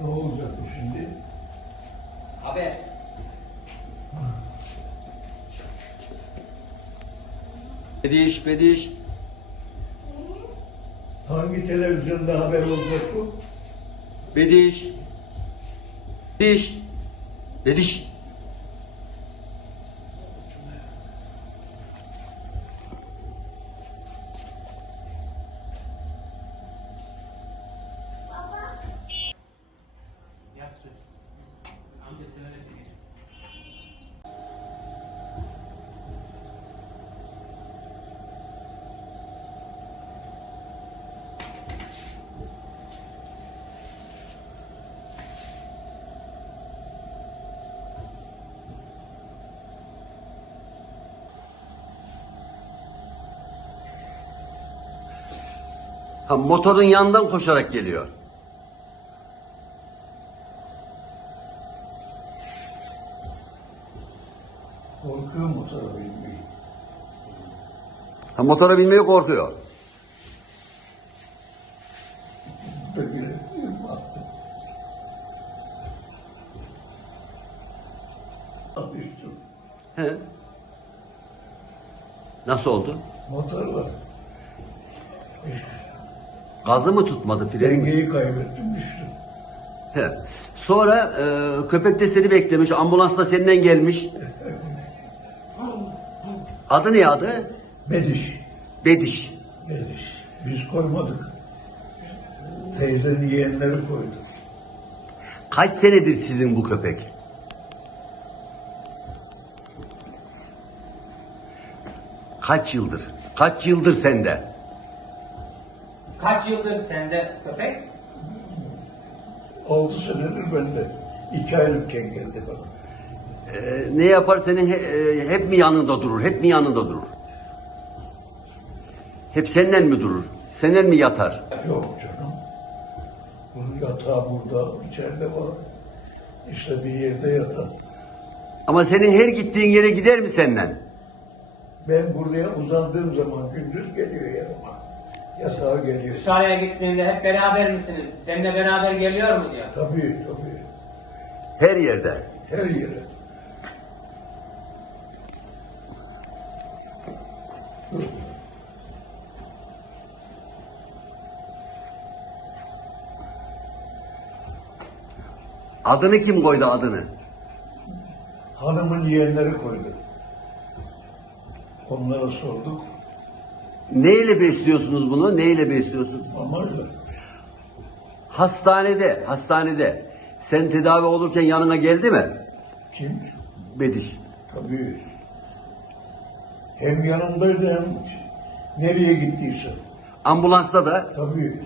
Ne olacak bu şimdi? Abi Bediş, bediş. Hangi televizyonda haber olacak bu? Bediş. Bediş. Bediş. Ha, motorun yanından koşarak geliyor. Korkuyor motora binmeyi. Ha, motora binmeye korkuyor. He. Nasıl oldu? Motor var. Gazı mı tutmadı freni? Dengeyi kaybettim düştüm. He. Sonra e, köpek de seni beklemiş. Ambulans da senden gelmiş. Adı ne adı? Bediş. Bediş. Bediş. Biz koymadık. Teyzenin yeğenleri koydu. Kaç senedir sizin bu köpek? Kaç yıldır? Kaç yıldır sende? Kaç yıldır sende köpek? Altı senedir bende. İki aylıkken geldi bana. Ee, ne yapar senin he- e, hep mi yanında durur? Hep mi yanında durur? Hep senden mi durur? Senden mi yatar? Yok canım. Bunun yatağı burada, içeride var. İstediği yerde yatar. Ama senin her gittiğin yere gider mi senden? Ben buraya uzandığım zaman gündüz geliyor yanıma. Yatağa geliyor. Dışarıya gittiğinde hep beraber misiniz? Seninle beraber geliyor mu diyor. Tabii tabii. Her yerde. Her yere. Adını kim koydu adını? Hanımın yeğenleri koydu. Onlara sorduk. Neyle besliyorsunuz bunu? Neyle besliyorsunuz? Mamayla. Hastanede, hastanede. Sen tedavi olurken yanına geldi mi? Kim? Bediş. Tabii. Hem yanımdaydı hem nereye gittiyse. Ambulansta da Tabii.